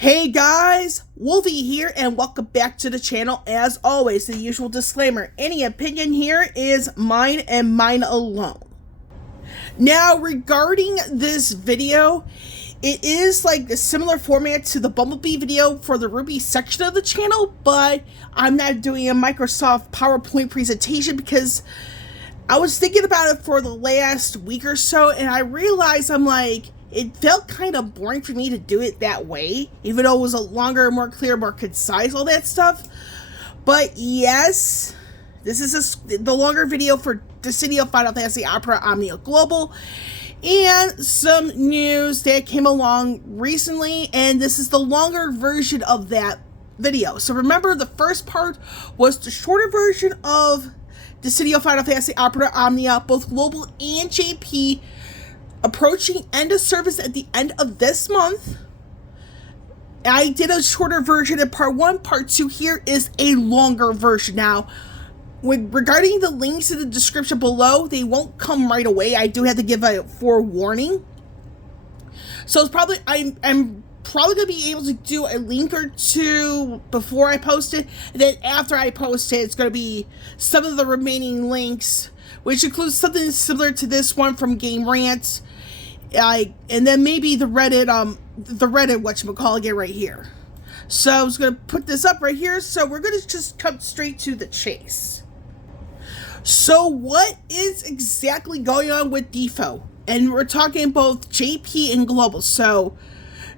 Hey guys, Wolvie here and welcome back to the channel. As always, the usual disclaimer, any opinion here is mine and mine alone. Now regarding this video, it is like a similar format to the Bumblebee video for the Ruby section of the channel, but I'm not doing a Microsoft PowerPoint presentation because I was thinking about it for the last week or so and I realized it felt kind of boring for me to do it that way, even though it was a longer, more clear, more concise, all that stuff. But yes, this is the longer video for Dissidio Final Fantasy Opera Omnia Global, and some news that came along recently, and this is the longer version of that video. So remember, the first part was the shorter version of Dissidio Final Fantasy Opera Omnia, both Global and JP, approaching end of service at the end of this month. I did a shorter version in part 1. Part 2 here is a longer version. Now, regarding the links in the description below, they won't come right away. I do have to give a forewarning. So it's probably, I'm probably going to be able to do a link or two before I post it. And then after I post it, it's going to be some of the remaining links, which includes something similar to this one from Game Rant. And then maybe the Reddit whatchamacallit right here. So I was going to put this up right here. So we're going to just cut straight to the chase. So what is exactly going on with DFFOO? And we're talking both JP and Global. So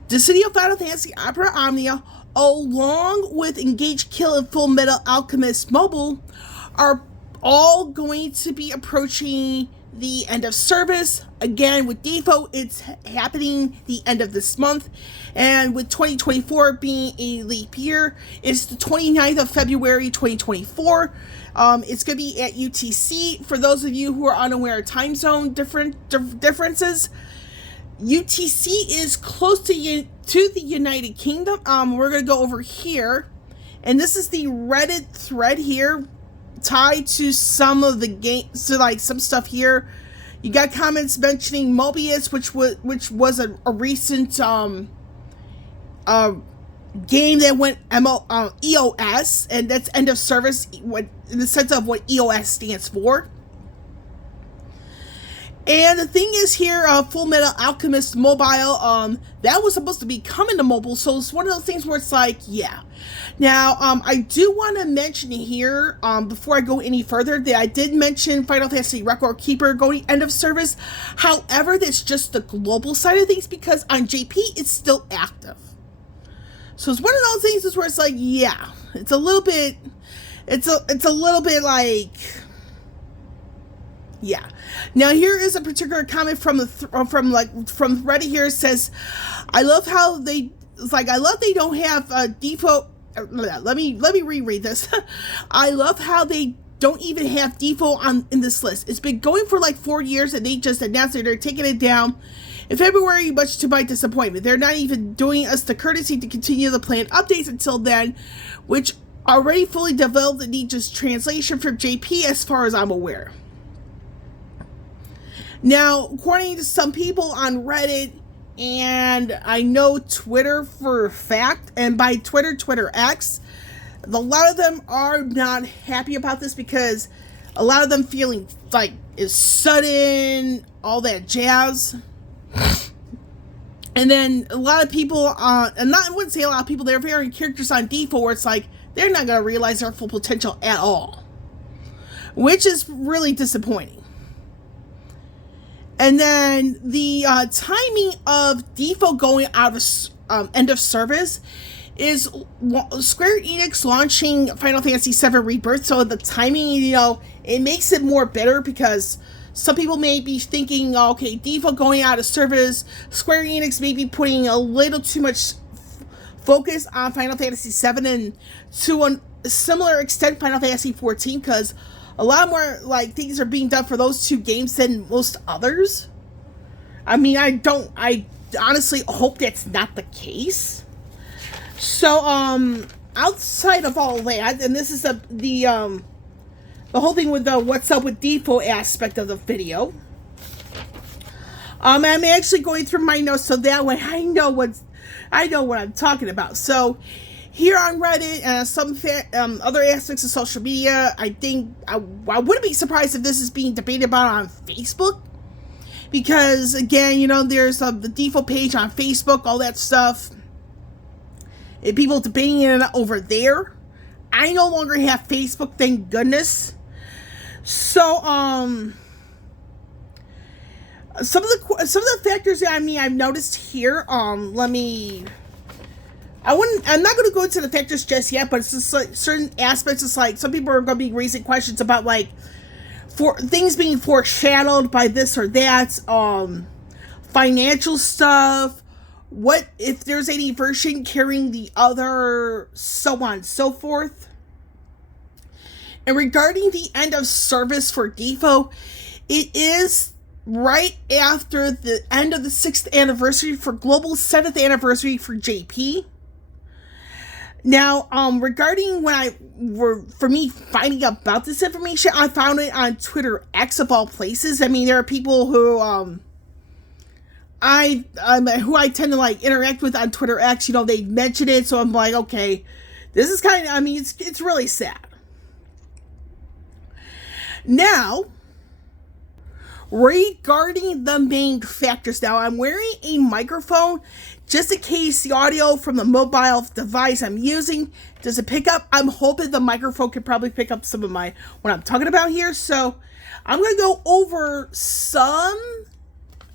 Dissidio Final Fantasy Opera Omnia, along with Engage Kill and Full Metal Alchemist Mobile, are all going to be approaching the end of service. Again, with DFFOO, it's happening the end of this month, and with 2024 being a leap year, it's the 29th of February 2024. It's going to be at UTC. For those of you who are unaware of time zone differences, UTC is close to the United Kingdom. We're going to go over here, and this is the Reddit thread here, tied to some of the games, so like some stuff here. You got comments mentioning Mobius, which was a recent game that went EoS, and that's end of service, in the sense of what EoS stands for. And the thing is here, Full Metal Alchemist Mobile, that was supposed to be coming to mobile, so it's one of those things where it's like, yeah. Now, I do want to mention here, before I go any further, that I did mention Final Fantasy Record Keeper going end of service. However, that's just the global side of things, because on JP, it's still active. So it's one of those things where it's like, yeah, it's a little bit like, yeah. Now here is a particular comment from Reddit here. It says, I love they don't have DFFOO. Let me reread this. I love how they don't even have DFFOO in this list. It's been going for like 4 years, and they just announced that they're taking it down in February, much to my disappointment. They're not even doing us the courtesy to continue the planned updates until then, which already fully developed and need just translation from JP as far as I'm aware. Now, according to some people on Reddit, and I know Twitter for a fact, and by Twitter X, a lot of them are not happy about this, because a lot of them feeling like it's sudden, all that jazz. And then a lot of people, I wouldn't say a lot of people, they're varying characters on DFFOO where it's like, they're not going to realize their full potential at all. Which is really disappointing. And then the timing of DFFOO going out of end of service is Square Enix launching Final Fantasy VII Rebirth. So the timing, it makes it more better, because some people may be thinking, okay, DFFOO going out of service, Square Enix may be putting a little too much focus on Final Fantasy VII, and to a similar extent Final Fantasy XIV, because a lot more things are being done for those two games than most others. I mean, I honestly hope that's not the case. So, outside of all that, and this is the whole thing with the what's up with DFFOO aspect of the video. I'm actually going through my notes so that way I know I know what I'm talking about. So here on Reddit and some other aspects of social media, I think I wouldn't be surprised if this is being debated about on Facebook. Because, again, you know, there's the DFFOO page on Facebook, all that stuff. And people debating it over there. I no longer have Facebook, thank goodness. So, some of the factors that I've noticed here, I'm not going to go into the factors just yet, but it's just like certain aspects. It's like some people are going to be raising questions about like for things being foreshadowed by this or that, financial stuff, what if there's any version carrying the other, so on and so forth. And regarding the end of service for DFFOO, it is right after the end of the 6th anniversary for Global, 7th anniversary for JP. Now, regarding for me finding out about this information, I found it on Twitter X of all places. I mean, there are people who, who I tend to like interact with on Twitter X, you know, they mention it, so I'm like, okay, this is kind of, I mean, it's really sad. Now, regarding the main factors, now I'm wearing a microphone just in case the audio from the mobile device I'm using doesn't pick up. I'm hoping the microphone can probably pick up some of what I'm talking about here. So I'm going to go over some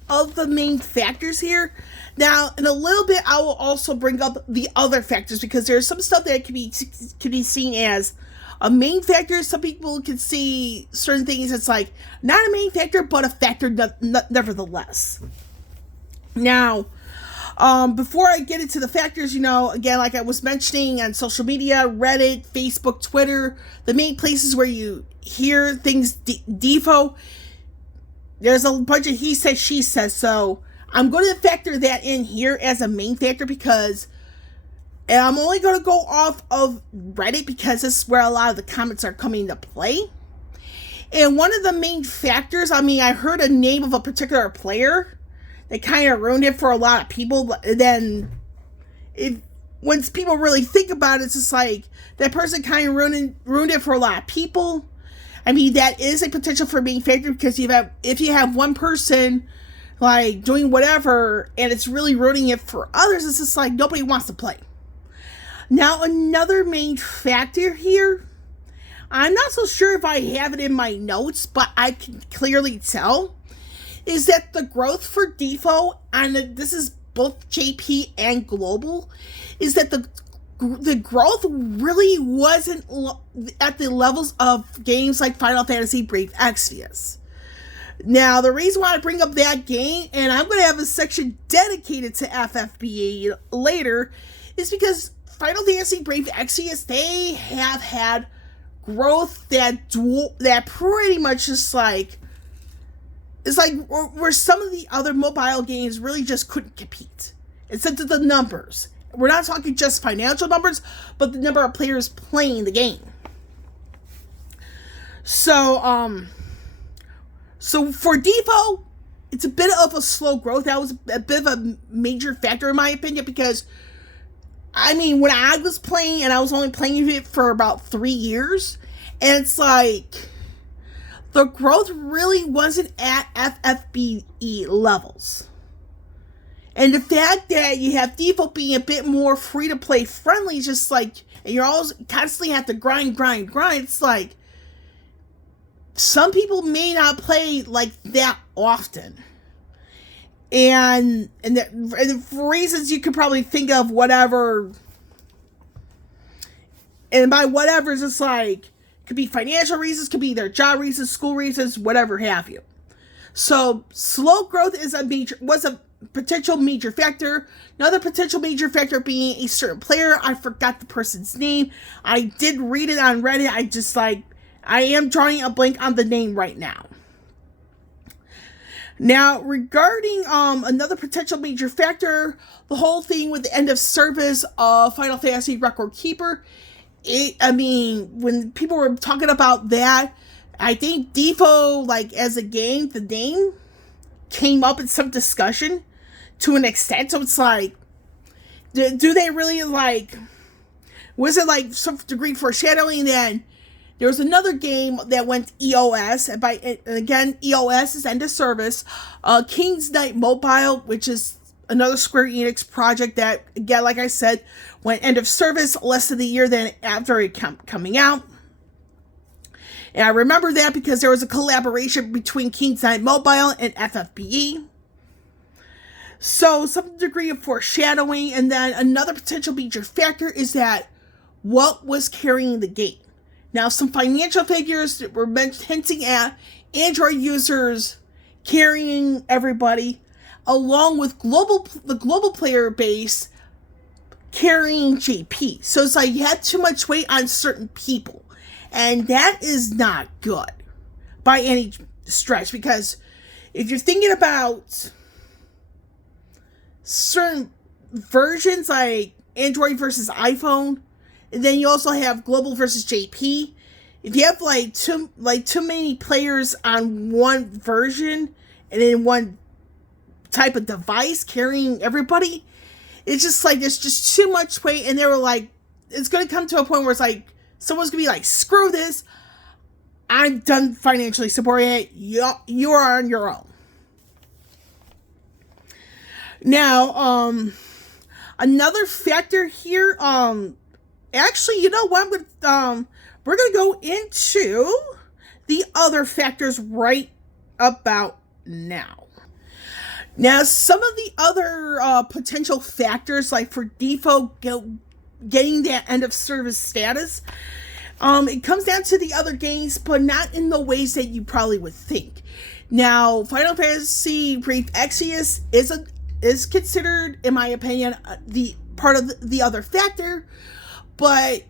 of the main factors here. Now, in a little bit, I will also bring up the other factors because there's some stuff that can be seen as a main factor. Some people can see certain things it's like not a main factor, but a factor nevertheless. Now, before I get into the factors, you know, again, like I was mentioning on social media, Reddit, Facebook, Twitter, the main places where you hear things, DFFOO, there's a bunch of he says, she says. So I'm going to factor that in here as a main factor because and I'm only going to go off of Reddit because this is where a lot of the comments are coming into play. And one of the main factors, I mean, I heard a name of a particular player that kind of ruined it for a lot of people. But then, once people really think about it, it's just like, that person kind of ruined it for a lot of people. I mean, that is a potential for being factor because if you have one person, like, doing whatever, and it's really ruining it for others, it's just like, nobody wants to play. Now, another main factor here, I'm not so sure if I have it in my notes, but I can clearly tell, is that the growth for DFFOO, and this is both JP and Global, is that the growth really wasn't at the levels of games like Final Fantasy Brave Exvius. Now, the reason why I bring up that game, and I'm going to have a section dedicated to FFBE later, is because Final Fantasy Brave Exvius, they have had growth that pretty much just like, it's like where some of the other mobile games really just couldn't compete. Instead of the numbers. We're not talking just financial numbers, but the number of players playing the game. So for DFFOO, it's a bit of a slow growth. That was a bit of a major factor in my opinion because I mean, when I was playing, and I was only playing it for about 3 years, and it's like, the growth really wasn't at FFBE levels. And the fact that you have DFFOO being a bit more free-to-play friendly, just like, and you're always constantly have to grind, it's like, some people may not play like that often. And for reasons you could probably think of, whatever. And by whatever, it's just like, could be financial reasons, could be their job reasons, school reasons, whatever have you. So slow growth was a potential major factor. Another potential major factor being a certain player. I forgot the person's name. I did read it on Reddit. I am drawing a blank on the name right now. Now, regarding another potential major factor, the whole thing with the end of service of Final Fantasy Record Keeper, when people were talking about that, I think DFFOO, like, as a game, the name came up in some discussion to an extent, so it's like, do they really like, was it like some degree foreshadowing? Then there was another game that went EoS, and again, EoS is end of service. King's Knight Mobile, which is another Square Enix project that, again, like I said, went end of service less than a year than after it coming out. And I remember that because there was a collaboration between King's Knight Mobile and FFBE. So some degree of foreshadowing. And then another potential major factor is that what was carrying the game. Now, some financial figures were hinting at Android users carrying everybody, along with the global player base carrying JP. So it's like you had too much weight on certain people. And that is not good by any stretch, because if you're thinking about certain versions like Android versus iPhone, and then you also have global versus JP, if you have like too many players on one version and then one type of device carrying everybody, it's just like there's just too much weight. And they were like, it's going to come to a point where it's like someone's going to be like, screw this, I'm done financially supporting it, you are on your own. Now, another factor here, actually, you know what, we're going to go into the other factors right about now. Now, some of the other potential factors, like for DFFOO getting that end of service status, it comes down to the other games, but not in the ways that you probably would think. Now, Final Fantasy Brave Exvius is considered, in my opinion, the part of the other factor, but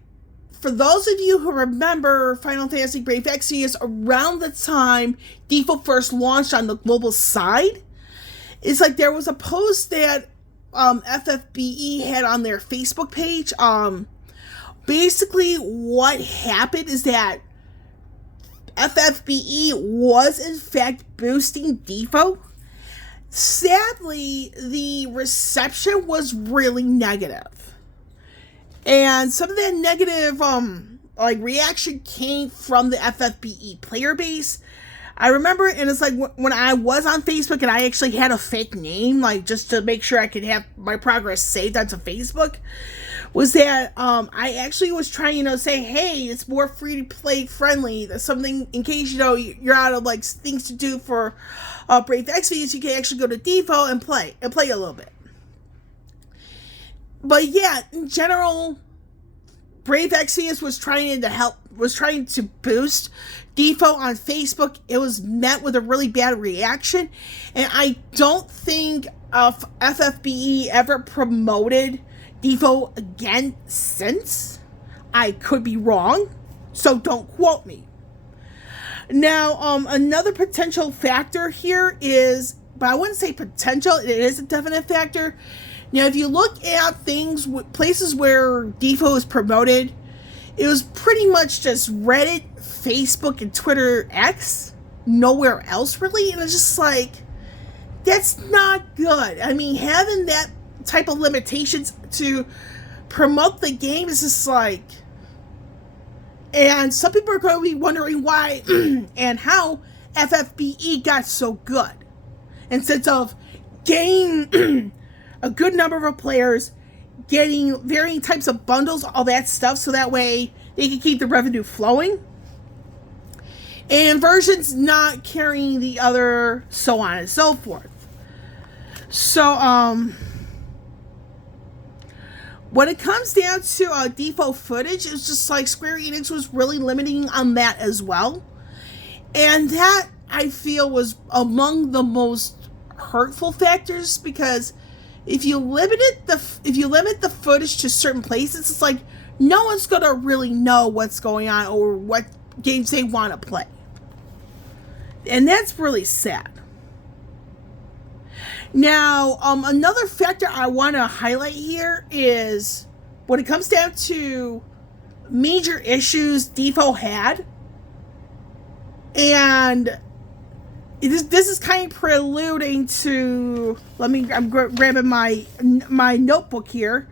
for those of you who remember Final Fantasy Brave Exvius around the time DFFOO first launched on the global side, it's like there was a post that FFBE had on their Facebook page. Basically what happened is that FFBE was in fact boosting DFFOO. Sadly, the reception was really negative. And some of that negative reaction came from the FFBE player base. I remember, and it's like when I was on Facebook and I actually had a fake name, like just to make sure I could have my progress saved onto Facebook, was that I actually was trying to say, hey, it's more free to play friendly. That's something in case you're out of like things to do for Brave Exvius, you can actually go to DFFOO and play a little bit. But yeah, in general, Brave Exvius was trying to boost DFFOO on Facebook. It was met with a really bad reaction, and I don't think FFBE ever promoted DFFOO again since. I could be wrong, so don't quote me. Now, another potential factor here is, but I wouldn't say potential, it is a definite factor. Now, if you look at things, places where DFFOO is promoted, it was pretty much just Reddit, Facebook, and Twitter X. Nowhere else, really. And it's just like, that's not good. I mean, having that type of limitations to promote the game is just like... And some people are going to be wondering why and how FFBE got so good. Instead of getting a good number of players, getting varying types of bundles, all that stuff, so that way they can keep the revenue flowing. And versions not carrying the other, so on and so forth. So, when it comes down to DFFOO footage, it's just like Square Enix was really limiting on that as well. And that, I feel, was among the most hurtful factors, because if you limit the footage to certain places, it's like no one's gonna really know what's going on or what games they want to play. And that's really sad. Now, another factor I want to highlight here is when it comes down to major issues DFFOO had, and this is kind of preluding to, I'm grabbing my notebook here.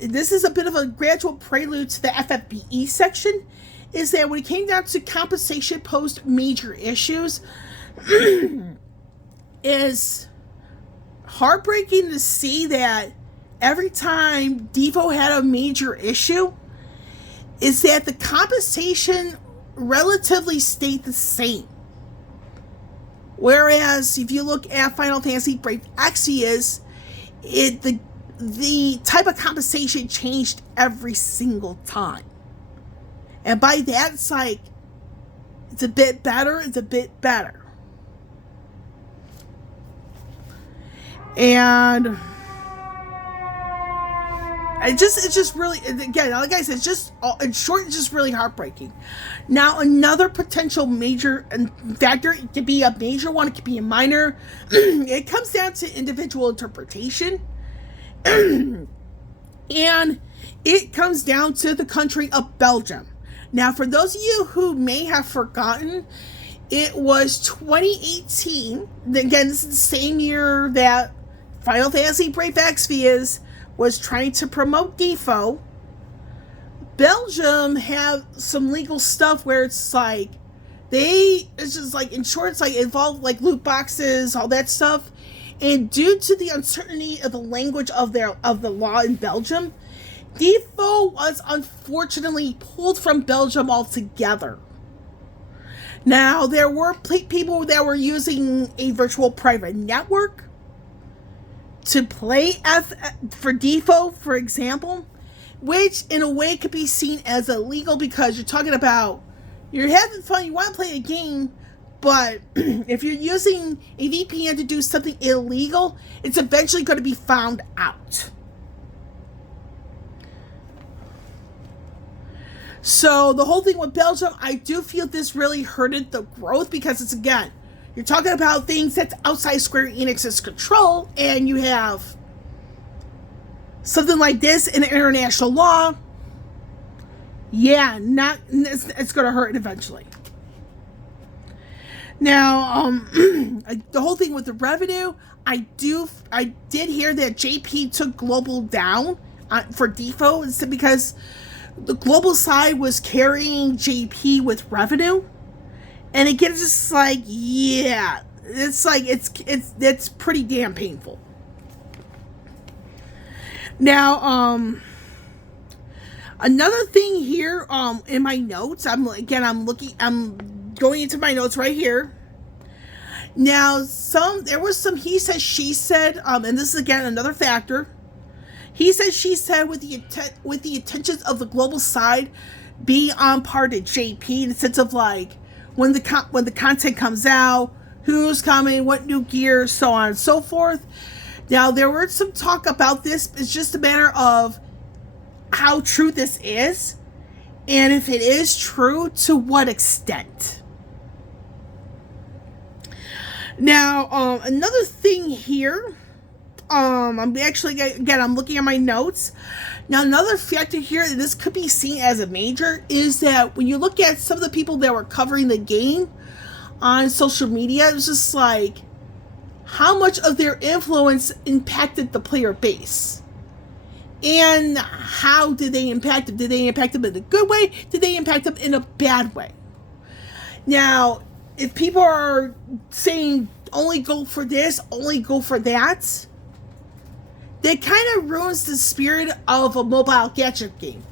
This is a bit of a gradual prelude to the FFBE section, is that when it came down to compensation post major issues, is heartbreaking to see that every time DFFOO had a major issue, is that the compensation relatively stayed the same. Whereas if you look at Final Fantasy Brave Exvius, the type of compensation changed every single time. And by that, it's like, it's a bit better, it's a bit better. And it's just really, again, like I said, it's just, in short, it's just really heartbreaking. Now, another potential major factor, it could be a major one, it could be a minor. It comes down to individual interpretation. And it comes down to the country of Belgium. Now, for those of you who may have forgotten, it was 2018. Again, this is the same year that Final Fantasy Brave Exvius was trying to promote DFFOO. Belgium have some legal stuff where it's like, it's just like, in short, it's like involved like loot boxes, all that stuff. And due to the uncertainty of the language of the law in Belgium, DFFOO was unfortunately pulled from Belgium altogether. Now, there were people that were using a virtual private network to play for DFFOO, for example, which in a way could be seen as illegal, because you're talking about, you're having fun, you want to play a game, but if you're using a VPN to do something illegal, it's eventually going to be found out. So the whole thing with Belgium, I do feel this really hurted the growth, because it's, again, you're talking about things that's outside Square Enix's control, and you have something like this in international law. Yeah, it's going to hurt eventually. Now, the whole thing with the revenue, I did hear that JP took global down for DFFOO, because the global side was carrying JP with revenue. And it gets just like, yeah, it's like, it's pretty damn painful. Now, another thing here, in my notes, I'm going into my notes right here. Now, there was some he said, she said, and this is again another factor. He said, she said, with the intentions of the global side being on par to JP, in the sense of like, when the content comes out, who's coming, what new gear, so on and so forth. Now, there were some talk about this. It's just a matter of how true this is, and if it is true, to what extent. Now, another thing here, I'm looking at my notes. Now, another factor here, and this could be seen as a major, is that when you look at some of the people that were covering the game on social media, it was just like, how much of their influence impacted the player base? And how did they impact them? Did they impact them in a good way? Did they impact them in a bad way? Now, if people are saying, only go for this, only go for that, that kind of ruins the spirit of a mobile gadget game.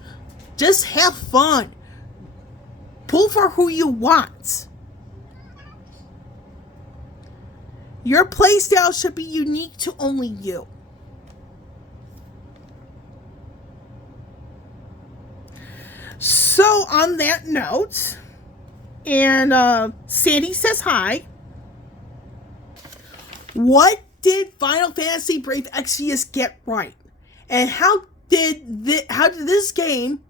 Just have fun. Pull for who you want. Your playstyle should be unique to only you. So, on that note, and Sandy says hi. What did Final Fantasy Brave Exvius get right? And how did this game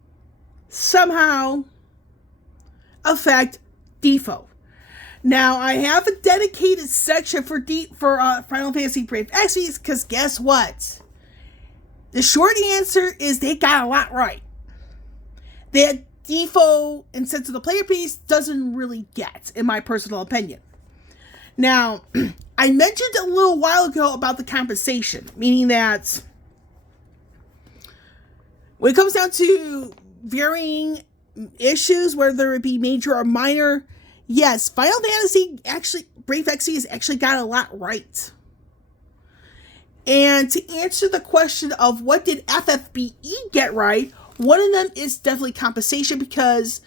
somehow affect DFFOO? Now, I have a dedicated section for Final Fantasy Brave Exvius, because guess what? The short answer is they got a lot right that DFFOO, in sense of the player piece, doesn't really get, in my personal opinion. Now, I mentioned a little while ago about the compensation, meaning that when it comes down to varying issues, whether it be major or minor, yes, Final Fantasy actually, Brave Exvius has actually got a lot right. And to answer the question of what did FFBE get right, one of them is definitely compensation, because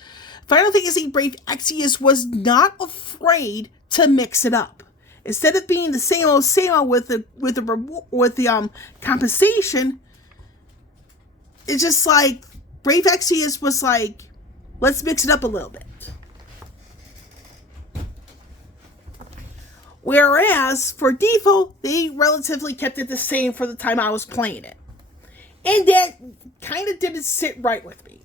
Final Fantasy Brave Exvius was not afraid to mix it up. Instead of being the same old with the compensation, it's just like Brave Exvius was like, let's mix it up a little bit. Whereas for DFFOO, they relatively kept it the same for the time I was playing it. And that kind of didn't sit right with me.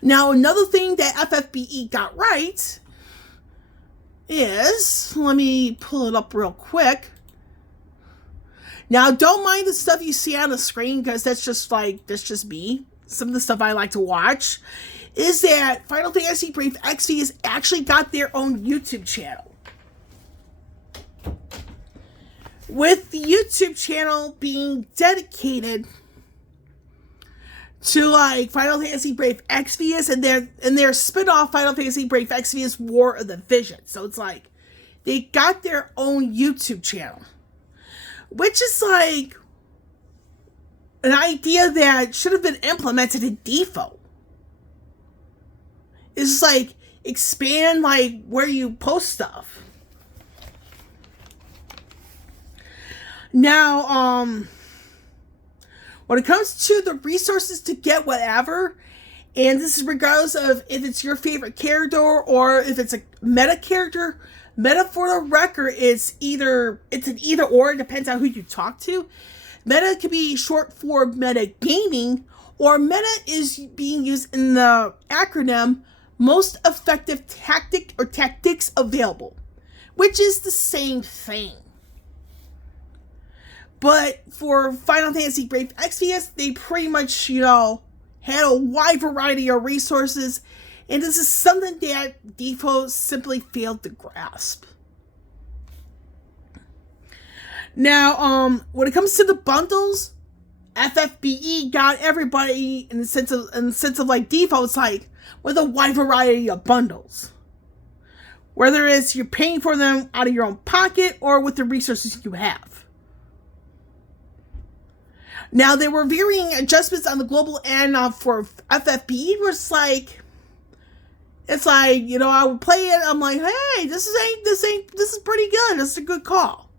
Now, another thing that FFBE got right is, let me pull it up real quick. Now, don't mind the stuff you see on the screen, because that's just me. Some of the stuff I like to watch is that Final Fantasy Brave Exvius actually got their own YouTube channel. With the YouTube channel being dedicated to like Final Fantasy Brave Exvius and their spin-off Final Fantasy Brave Exvius War of the Vision. So it's like they got their own YouTube channel, which is like an idea that should have been implemented in DFFOO. It's like expand like where you post stuff. Now, when it comes to the resources to get whatever, and this is regardless of if it's your favorite character or if it's a meta character, meta for the record it's an either or, it depends on who you talk to. Meta can be short for meta gaming, or meta is being used in the acronym most effective tactic or tactics available, which is the same thing. But for Final Fantasy Brave Exvius, they pretty much, had a wide variety of resources, and this is something that DFFOO simply failed to grasp. Now, when it comes to the bundles, FFBE got everybody in the sense of like DFFOO, it's like with a wide variety of bundles. Whether it's you're paying for them out of your own pocket or with the resources you have. Now, there were varying adjustments on the global end for FFBE. It's like, I would play it. I'm like, hey, this is pretty good. This is a good call.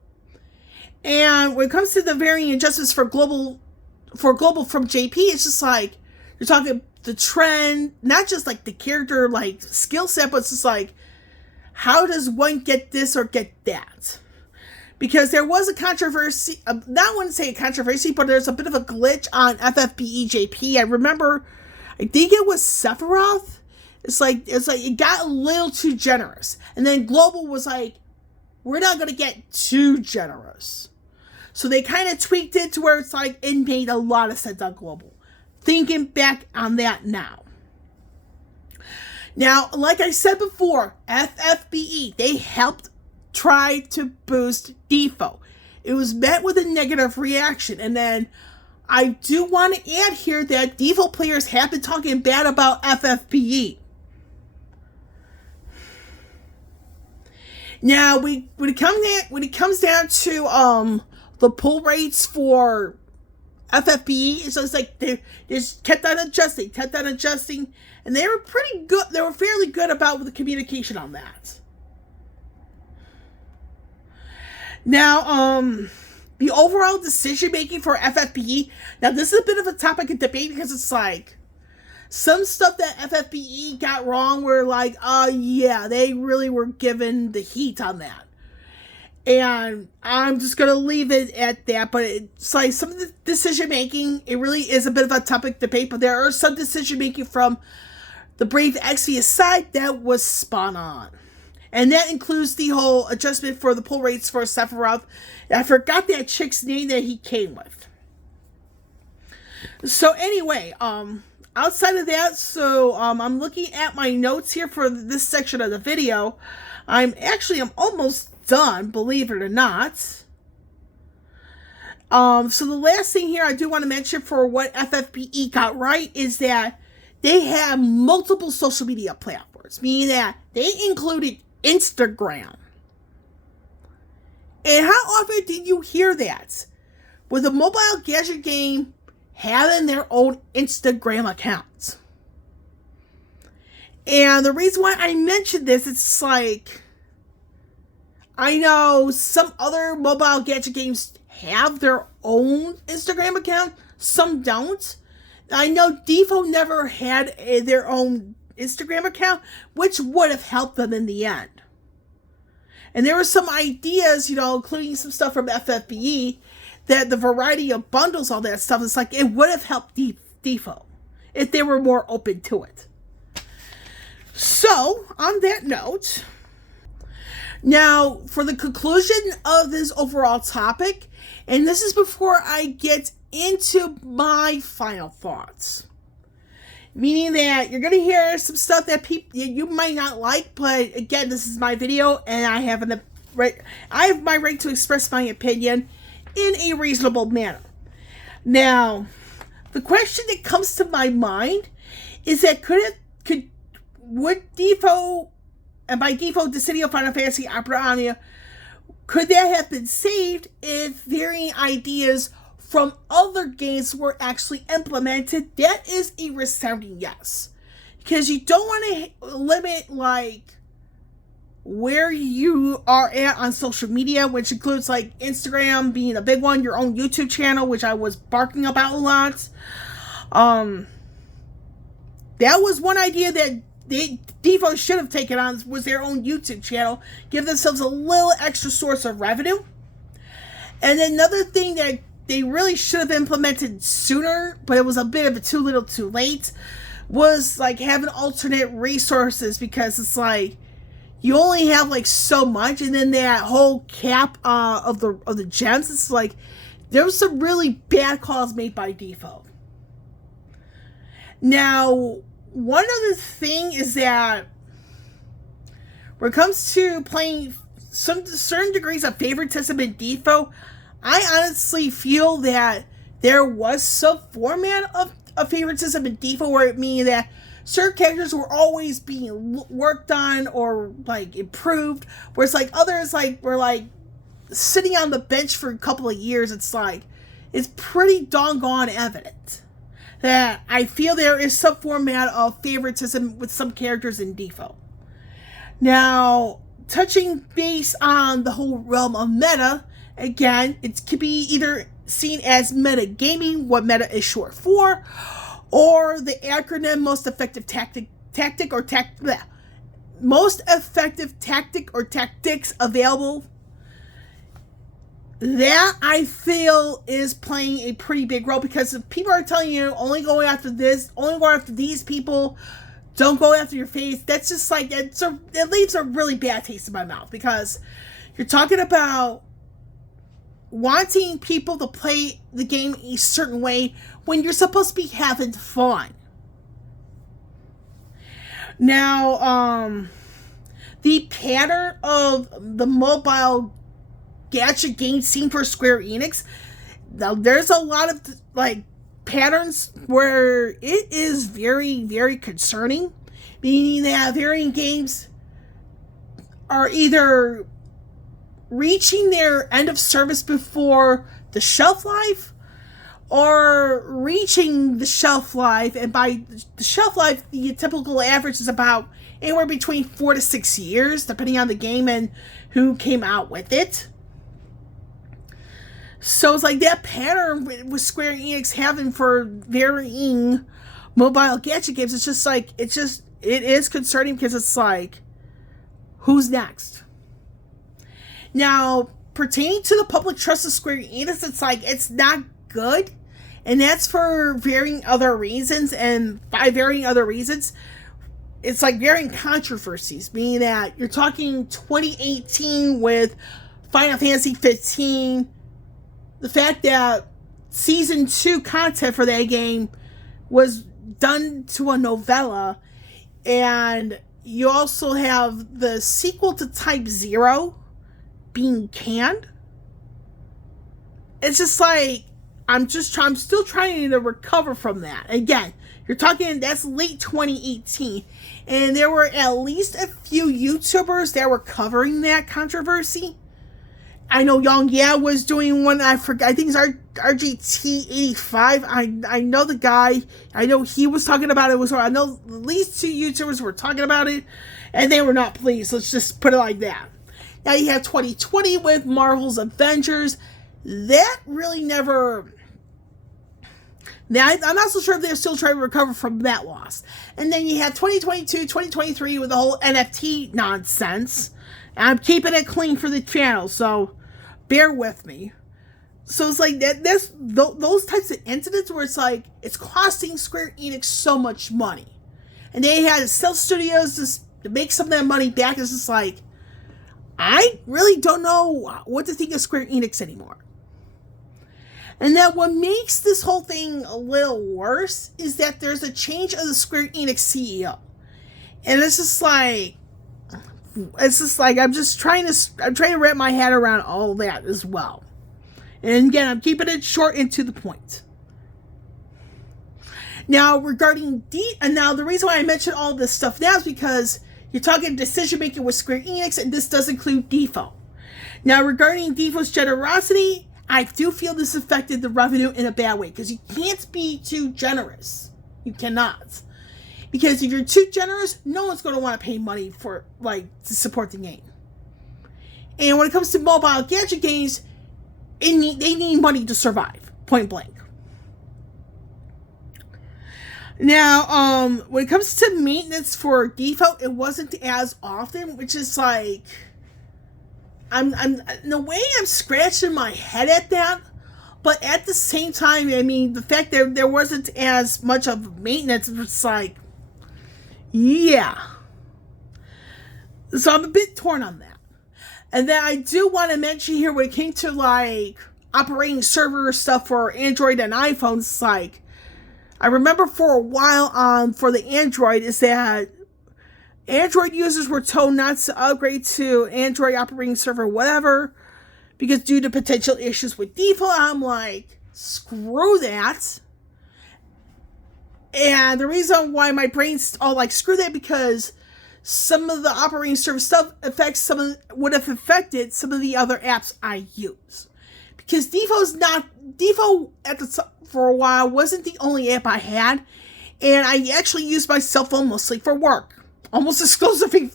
And when it comes to the varying adjustments for global from JP, it's just like, you're talking the trend, not just like the character, like skill set, but it's just like, how does one get this or get that? Because there was a controversy, I wouldn't say a controversy, but there's a bit of a glitch on FFBE JP. I remember, I think it was Sephiroth. It's like it got a little too generous. And then Global was like, we're not going to get too generous. So they kind of tweaked it to where it's like, it made a lot of sense on Global. Thinking back on that now. Now, like I said before, FFBE, they helped try to boost DFFOO. It was met with a negative reaction. And then I do want to add here that DFFOO players have been talking bad about FFBE. Now, when it comes down to the pull rates for FFBE, so it's like they just kept on adjusting, and they were pretty good. They were fairly good about the communication on that. Now, the overall decision making for FFBE. Now, this is a bit of a topic of debate because it's like some stuff that FFBE got wrong were like, yeah, they really were given the heat on that. And I'm just going to leave it at that. But it's like some of the decision making, it really is a bit of a topic debate. But there are some decision making from the Brave Exvius side that was spot on. And that includes the whole adjustment for the pull rates for Sephiroth. I forgot that chick's name that he came with. So anyway, outside of that, I'm looking at my notes here for this section of the video. I'm almost done, believe it or not. So the last thing here I do want to mention for what FFBE got right is that they have multiple social media platforms, meaning that they included Instagram. And how often did you hear that? With a mobile gadget game having their own Instagram accounts. And the reason why I mentioned this, it's like, I know some other mobile gadget games have their own Instagram account, some don't. I know DFFOO never had their own Instagram account, which would have helped them in the end. And there were some ideas, including some stuff from FFBE, that the variety of bundles, all that stuff, it's like it would have helped DFFOO if they were more open to it. So, on that note, now for the conclusion of this overall topic, and this is before I get into my final thoughts. Meaning that you're going to hear some stuff that you might not like, but again, this is my video and I have my right to express my opinion in a reasonable manner. Now, the question that comes to my mind is that would DFFOO, and by DFFOO, the City of Final Fantasy Opera Omnia, could that have been saved if varying ideas from other games were actually implemented? That is a resounding yes. Because you don't want to limit, where you are at on social media, which includes, Instagram being a big one, your own YouTube channel, which I was barking about a lot. That was one idea that DFFOO should have taken on, was their own YouTube channel, give themselves a little extra source of revenue. And another thing that they really should have implemented sooner, but it was a bit of a too little too late, was having alternate resources, because it's you only have so much, and then that whole cap of the gems, it's there was some really bad calls made by DFFOO. Now, one other thing is that when it comes to playing some certain degrees of favoritism in DFFOO, I honestly feel that there was some format of favoritism in DFFOO, where it means that certain characters were always being worked on or improved, whereas others were sitting on the bench for a couple of years. It's pretty doggone evident that I feel there is some format of favoritism with some characters in DFFOO. Now, touching base on the whole realm of meta, again, it could be either seen as meta gaming, what meta is short for, or the acronym most effective tactics available. That, I feel, is playing a pretty big role, because if people are telling you only go after this, only go after these people, don't go after your face, that's just it leaves a really bad taste in my mouth, because you're talking about wanting people to play the game a certain way when you're supposed to be having fun. Now, the pattern of the mobile gadget game scene for Square Enix, now there's a lot of patterns where it is very, very concerning, meaning that varying games are either reaching their end of service before the shelf life, or reaching the shelf life, and by the shelf life, the typical average is about anywhere between 4 to 6 years, depending on the game and who came out with it. So it's that pattern with Square Enix having for varying mobile gadget games, it's just it is concerning, because it's who's next? Now, pertaining to the public trust of Square Enix, it's not good, and that's for varying other reasons, and by varying other reasons, it's varying controversies, meaning that you're talking 2018 with Final Fantasy 15, the fact that Season 2 content for that game was done to a novella, and you also have the sequel to Type 0 being canned. It's just like, I'm still trying to recover from that. Again, you're talking, that's late 2018. And there were at least a few YouTubers that were covering that controversy. I know YongYea was doing one, I forgot, I think it's RGT85. I know the guy, I know he was talking about it. I know at least 2 YouTubers were talking about it, and they were not pleased. Let's just put it like that. Now you have 2020 with Marvel's Avengers. That really never... Now, I'm not so sure if they're still trying to recover from that loss. And then you have 2022, 2023 with the whole NFT nonsense. And I'm keeping it clean for the channel, so bear with me. So it's like that. Those types of incidents where it's like, it's costing Square Enix so much money. And they had to sell studios to make some of that money back. It's just like, I really don't know what to think of Square Enix anymore. And then what makes this whole thing a little worse is that there's a change of the Square Enix CEO. And it's just like, I'm trying to wrap my head around all that as well. And again, I'm keeping it short and to the point. Now, regarding now the reason why I mentioned all this stuff now is because you're talking decision making with Square Enix, and this does include DFFOO. Now, regarding DFFOO's generosity, I do feel this affected the revenue in a bad way, because you can't be too generous. You cannot. Because if you're too generous, no one's going to want to pay money for, to support the game. And when it comes to mobile gadget games, they need money to survive. Point blank. Now, when it comes to maintenance for DFFOO, it wasn't as often, which is like, I'm in a way I'm scratching my head at that, but at the same time, I mean, the fact that there wasn't as much of maintenance, it's like, yeah. So I'm a bit torn on that. And then I do want to mention here, when it came to operating server stuff for Android and iPhones, it's like, I remember for a while for the Android is that Android users were told not to upgrade to Android operating server, whatever, because due to potential issues with DFFOO. I'm like, screw that. And the reason why my brain's all like, screw that, because some of the operating server stuff would have affected some of the other apps I use. Because DFFOO for a while wasn't the only app I had, and I actually used my cell phone mostly for work. Almost exclusively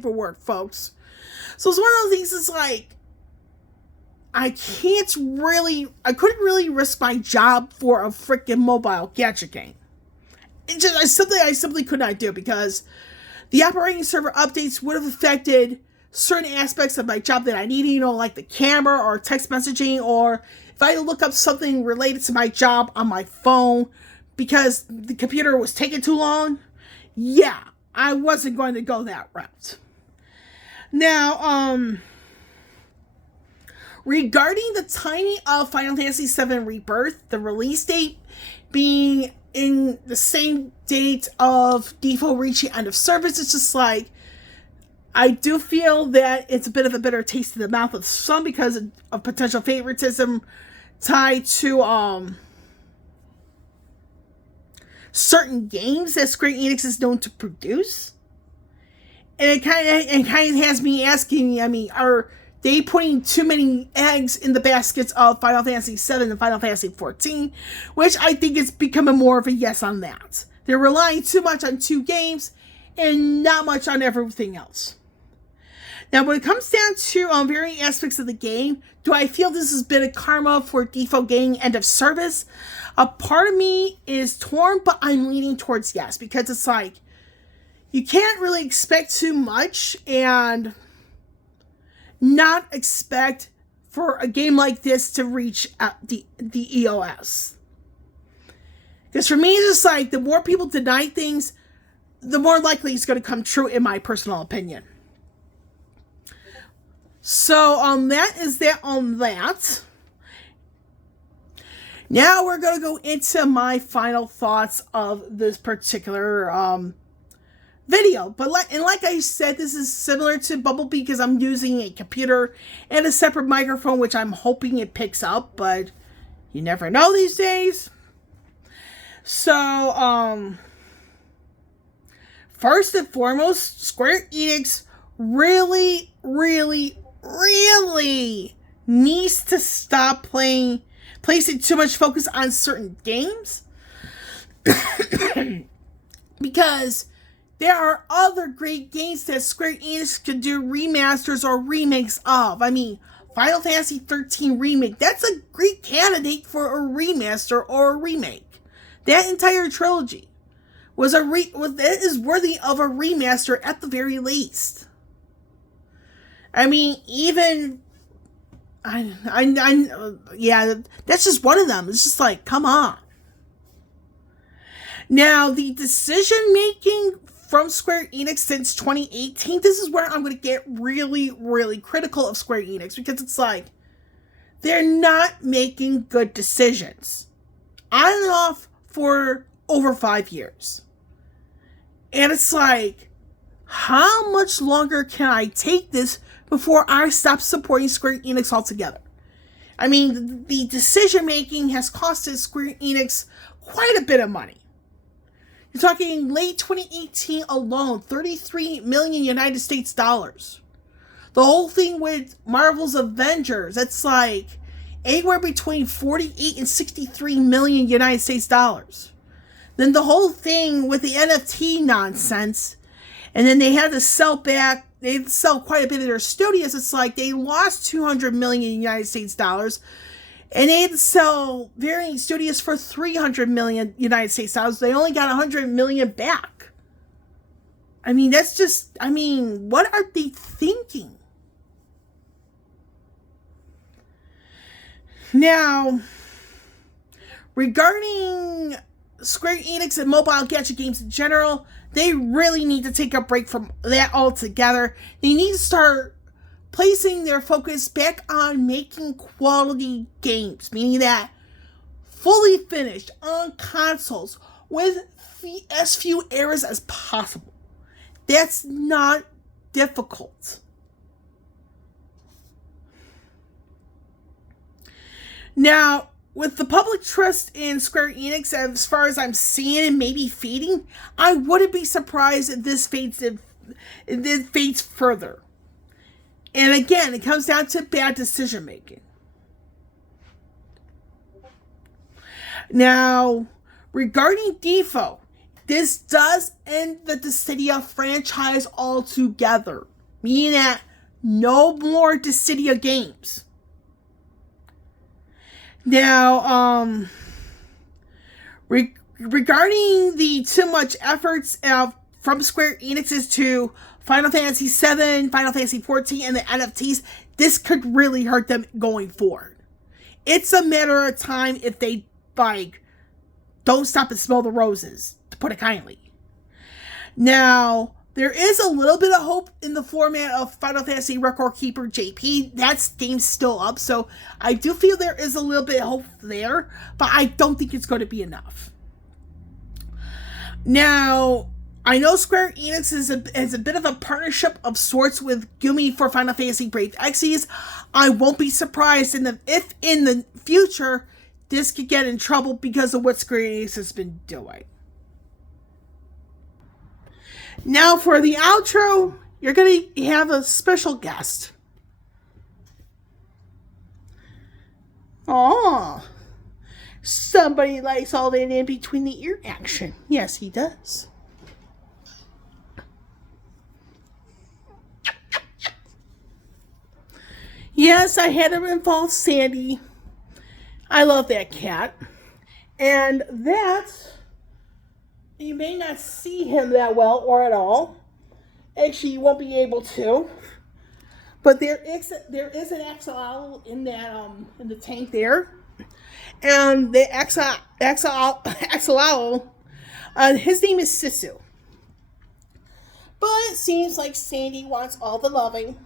for work, folks. So it's one of those things, it's like, I couldn't really risk my job for a freaking mobile gadget game. I simply could not do, because the operating server updates would have affected certain aspects of my job that I needed, like the camera or text messaging, or if I look up something related to my job on my phone because the computer was taking too long. Yeah, I wasn't going to go that route. Now, regarding the timing of Final Fantasy VII Rebirth, the release date being in the same date of DFFOO reaching end of service, it's just like, I do feel that it's a bit of a bitter taste in the mouth of some, because of potential favoritism tied to certain games that Square Enix is known to produce. And it kind of has me asking, I mean, are they putting too many eggs in the baskets of Final Fantasy VII and Final Fantasy XIV? Which I think is becoming more of a yes on that. They're relying too much on 2 games and not much on everything else. Now, when it comes down to varying aspects of the game, do I feel this has been a karma for DFFOO getting end of service? A part of me is torn, but I'm leaning towards yes, because it's like, you can't really expect too much and not expect for a game like this to reach the EoS. Because for me, it's like, the more people deny things, the more likely it's going to come true, in my personal opinion. So, that is that on that. Now we're going to go into my final thoughts of this particular video. But like I said, this is similar to Bumblebee because I'm using a computer and a separate microphone, which I'm hoping it picks up, but you never know these days. So, first and foremost, Square Enix really, really, really needs to stop placing too much focus on certain games. Because there are other great games that Square Enix could do remasters or remakes of. I mean, Final Fantasy 13 Remake, that's a great candidate for a remaster or a remake. That entire trilogy is worthy of a remaster at the very least. I mean, even yeah, that's just one of them. It's just like, come on. Now, the decision making from Square Enix since 2018, this is where I'm going to get really, really critical of Square Enix, because it's like, they're not making good decisions. On and off for over 5 years. And it's like, how much longer can I take this before I stop supporting Square Enix altogether? I mean, the decision making has costed Square Enix quite a bit of money. You're talking late 2018 alone, 33 million United States dollars. The whole thing with Marvel's Avengers, it's like anywhere between 48 and 63 million United States dollars. Then the whole thing with the NFT nonsense, and then they had to sell back, they sell quite a bit of their studios. It's like they lost 200 million United States dollars. And they had to sell varying studios for 300 million United States dollars. They only got 100 million back. I mean, that's just, I mean, what are they thinking? Now, regarding Square Enix and mobile gadget games in general, they really need to take a break from that altogether. They need to start placing their focus back on making quality games, meaning that fully finished on consoles with as few errors as possible. That's not difficult. Now, with the public trust in Square Enix, as far as I'm seeing and maybe fading, I wouldn't be surprised if this fades further. And again, it comes down to bad decision making. Now, regarding DFFOO, this does end the Dissidia franchise altogether, meaning that no more Dissidia games. Now, regarding the too much efforts from Square Enix to Final Fantasy VII, Final Fantasy XIV, and the NFTs, this could really hurt them going forward. It's a matter of time if they, like, don't stop and smell the roses, to put it kindly. Now, there is a little bit of hope in the format of Final Fantasy Record Keeper JP. That game's still up, so I do feel there is a little bit of hope there, but I don't think it's going to be enough. Now, I know Square Enix is a bit of a partnership of sorts with Gumi for Final Fantasy Brave Exvius. I won't be surprised if in the future this could get in trouble because of what Square Enix has been doing. Now for the outro, you're going to have a special guest. Oh, somebody likes all that in between the ear action. Yes, he does. Yes, I had to involve Sandy. I love that cat. And that, you may not see him that well or at all. Actually, you won't be able to. But there is an axolotl in that in the tank there. And the axolotl, his name is Sisu. But it seems like Sandy wants all the loving.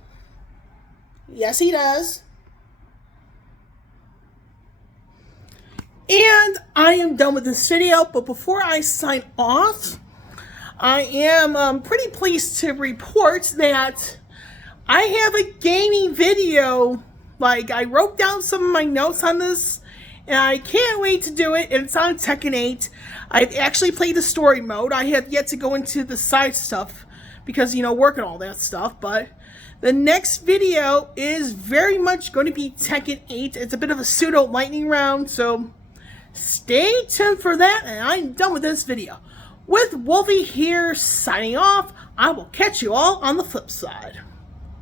Yes, he does. And I am done with this video, but before I sign off, I am pretty pleased to report that I have a gaming video. Like, I wrote down some of my notes on this, and I can't wait to do it, and it's on Tekken 8. I've actually played the story mode. I have yet to go into the side stuff, because, you know, work and all that stuff, but the next video is very much going to be Tekken 8. It's a bit of a pseudo lightning round, so stay tuned for that, and I'm done with this video. With Wolvie here signing off, I will catch you all on the flip side.